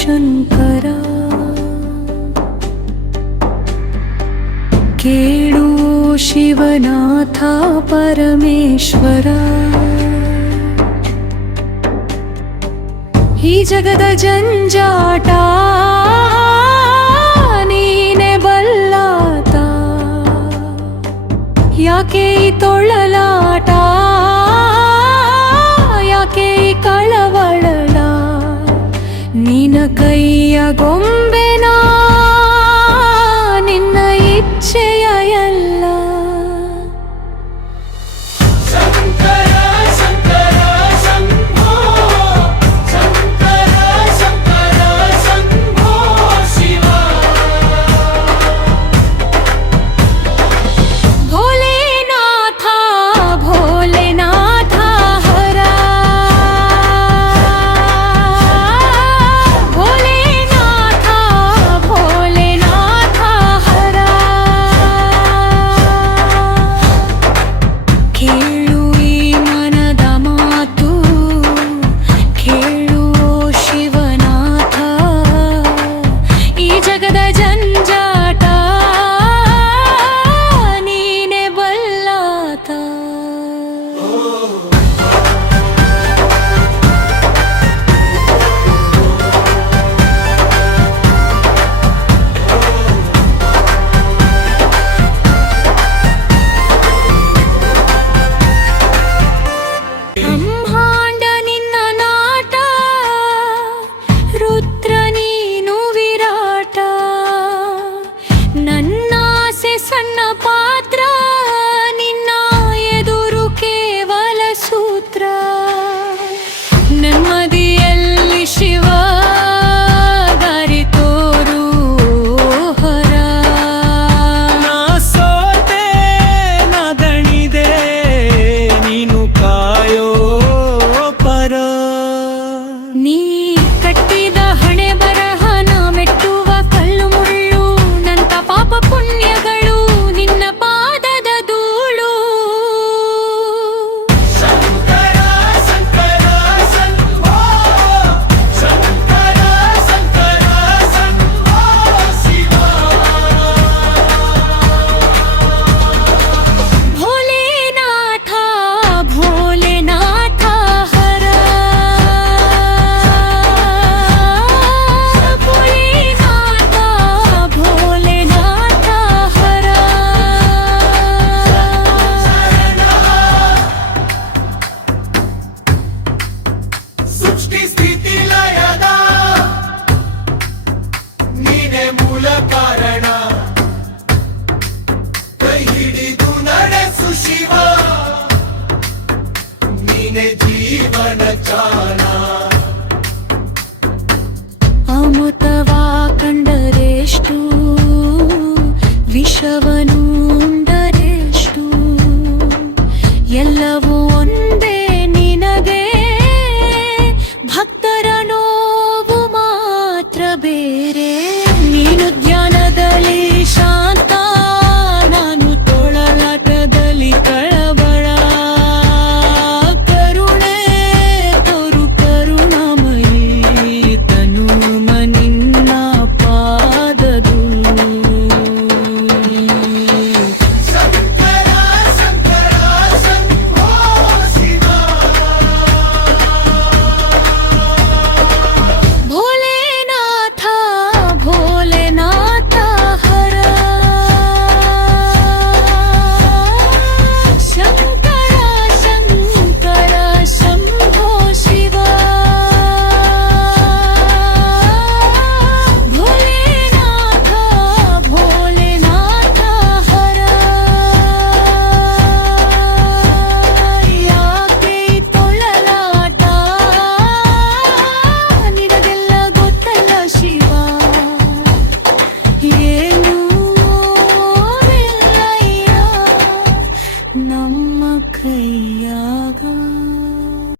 शङ्करा केडु शिवनाथा परमेश्वरा। हि जगद जञ्जाट नीने बाता याके तोळ গম शिवा। मीने जीवन चार